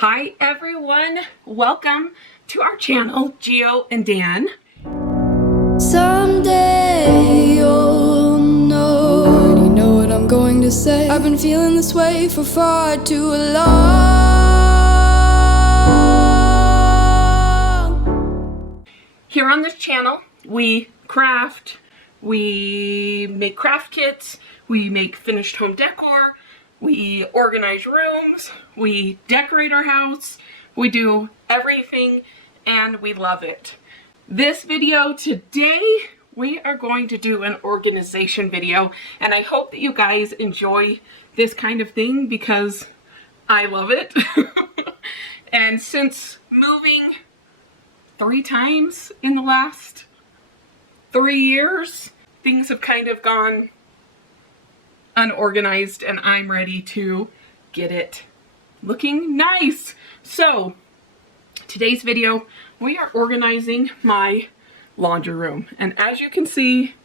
Hi everyone, welcome to our channel, Gio and Dan. Someday you'll know, and you know what I'm going to say. I've been feeling this way for far too long. Here on this channel, we craft, we make craft kits, we make finished home decor, we organize rooms, we decorate our house, we do everything, and we love it. This video today, we are going to do an organization video, and I hope that you guys enjoy this kind of thing because I love it. And since moving 3 times in the last 3 years, things have kind of gone unorganized, and I'm ready to get it looking nice. So today's video, we are organizing my laundry room, and as you can see,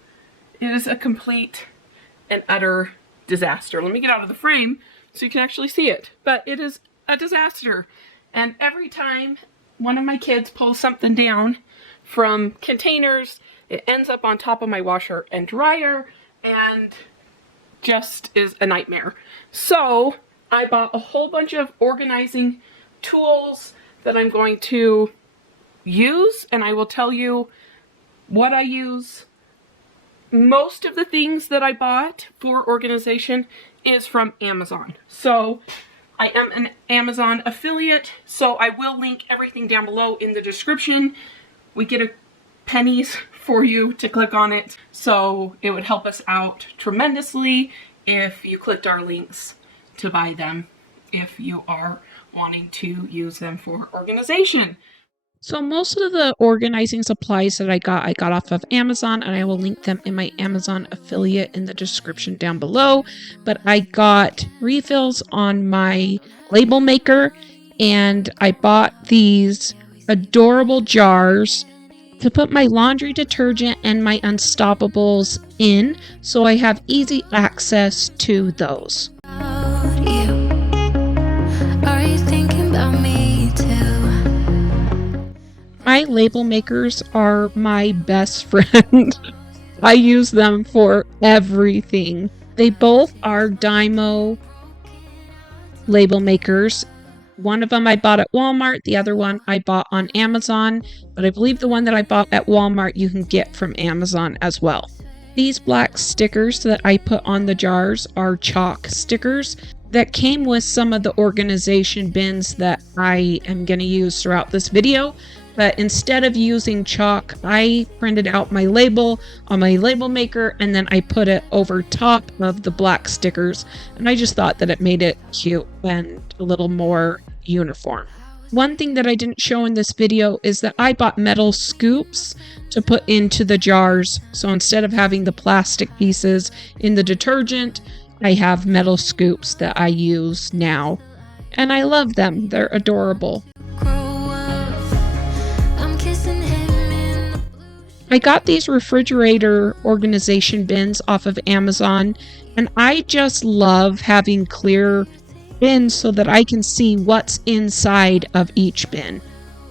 it is a complete and utter disaster. Let me get out of the frame so you can actually see it, but it is a disaster. And every time one of my kids pulls something down from containers, it ends up on top of my washer and dryer and just is a nightmare. So I bought a whole bunch of organizing tools that I'm going to use, and I will tell you what I use. Most of the things that I bought for organization is from Amazon. So I am an Amazon affiliate, so I will link everything down below in the description. We get pennies for you to click on it, so it would help us out tremendously if you clicked our links to buy them, if you are wanting to use them for organization. So most of the organizing supplies that I got off of Amazon, and I will link them in my Amazon affiliate in the description down below. But I got refills on my label maker, and I bought these adorable jars to put my laundry detergent and my Unstoppables in, so I have easy access to those. My label makers are my best friend. I use them for everything. They both are Dymo label makers. One of them I bought at Walmart, the other one I bought on Amazon, but I believe the one that I bought at Walmart you can get from Amazon as well. These black stickers that I put on the jars are chalk stickers that came with some of the organization bins that I am going to use throughout this video. But instead of using chalk, I printed out my label on my label maker, and then I put it over top of the black stickers, and I just thought that it made it cute and a little more uniform. One thing that I didn't show in this video is that I bought metal scoops to put into the jars. So instead of having the plastic pieces in the detergent, I have metal scoops that I use now, and I love them. They're adorable. I got these refrigerator organization bins off of Amazon, and I just love having clear bins so that I can see what's inside of each bin.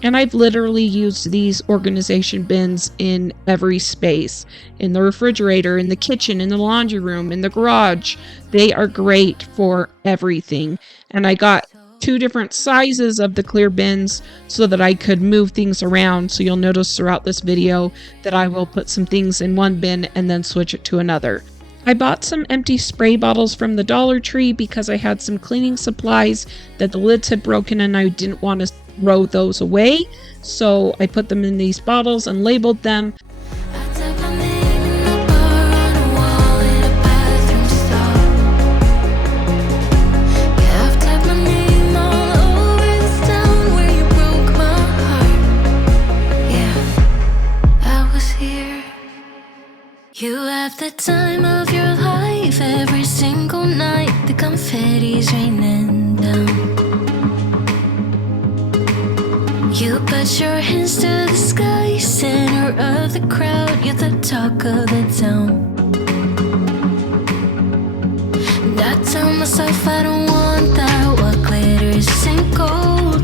And I've literally used these organization bins in every space. In the refrigerator, in the kitchen, in the laundry room, in the garage. They are great for everything. And I got 2 different sizes of the clear bins so that I could move things around. So you'll notice throughout this video that I will put some things in one bin and then switch it to another. I bought some empty spray bottles from the Dollar Tree because I had some cleaning supplies that the lids had broken and I didn't want to throw those away. So I put them in these bottles and labeled them. You have the time of your life every single night. The confetti's raining down. You put your hands to the sky, center of the crowd. You're the talk of the town. And I tell myself I don't want that. What glitters isn't gold.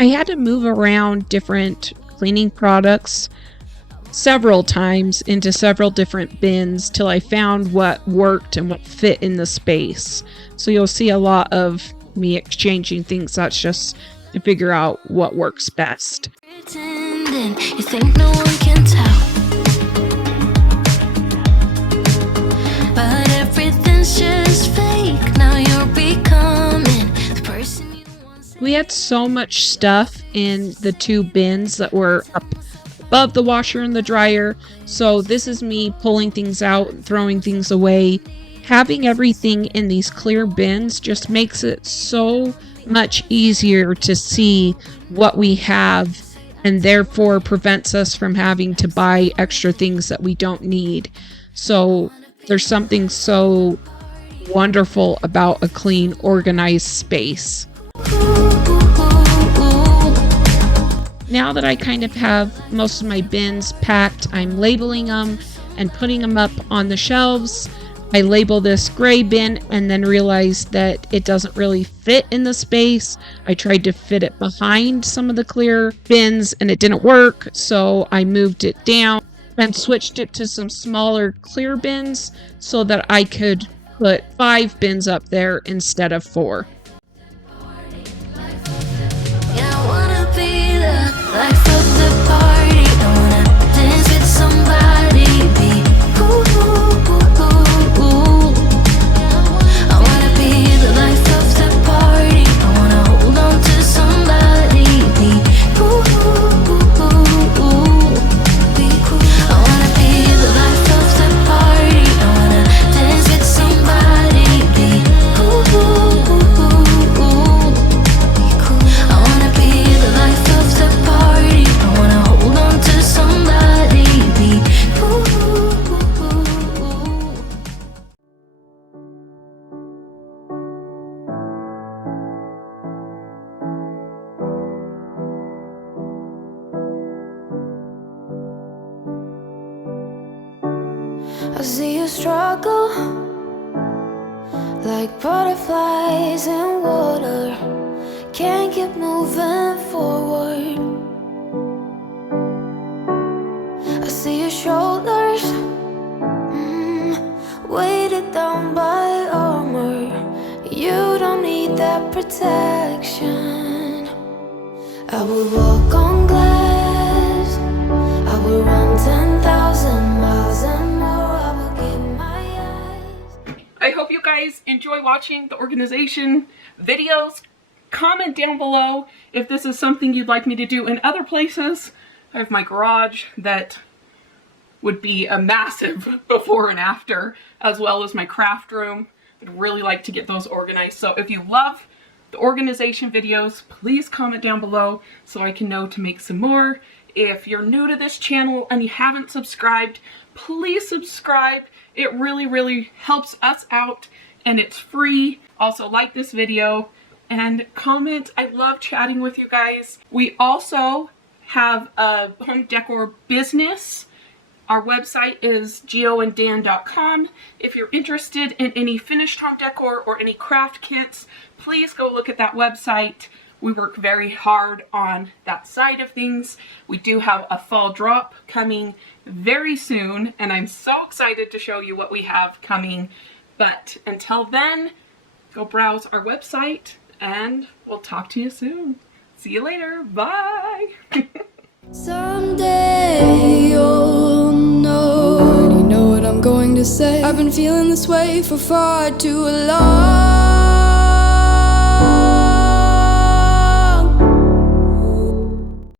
I had to move around different cleaning products several times into several different bins till I found what worked and what fit in the space. So you'll see a lot of me exchanging things. That's just to figure out what works best. Pretending you think no one can tell, but everything's just fake. Now you're becoming the person you once. We had so much stuff in the two bins that were up above the washer and the dryer. So this is me pulling things out and throwing things away. Having everything in these clear bins just makes it so much easier to see what we have, and therefore prevents us from having to buy extra things that we don't need. So there's something so wonderful about a clean, organized space. Now that I kind of have most of my bins packed, I'm labeling them and putting them up on the shelves. I label this gray bin and then realized that it doesn't really fit in the space. I tried to fit it behind some of the clear bins and it didn't work, so I moved it down and switched it to some smaller clear bins so that I could put 5 bins up there instead of 4. Yeah, I wanna be the life of the party. I wanna dance with somebody. Be ooh, ooh, ooh, ooh. I wanna be the life of the party. I wanna hold on to somebody. Be ooh, ooh, ooh, ooh. Be cool. I wanna be the life of the party. I wanna dance with somebody. Be ooh, ooh, ooh, ooh. Be cool. I wanna be the life of the party. I wanna hold on to somebody. Be ooh, ooh, ooh, ooh. I see you struggle like butterflies in water. Can't keep moving forward. I see your shoulders weighted down by armor. You don't need that protection. I will walk on glass. I will run 10,000 miles and more. I will keep my eyes. I hope you guys enjoy watching the organization videos. Comment down below if this is something you'd like me to do in other places. I have my garage that would be a massive before and after, as well as my craft room. I'd really like to get those organized. So if you love the organization videos, please comment down below so I can know to make some more. If you're new to this channel and you haven't subscribed, please subscribe. It really helps us out and it's free. Also like this video and comment. I love chatting with you guys. We also have a home decor business. Our website is geoanddan.com. If you're interested in any finished home decor or any craft kits, please go look at that website. We work very hard on that side of things. We do have a fall drop coming very soon, and I'm so excited to show you what we have coming. But until then, go browse our website, and we'll talk to you soon. See you later. Bye. Someday you'll know. You know what I'm going to say. I've been feeling this way for far too long.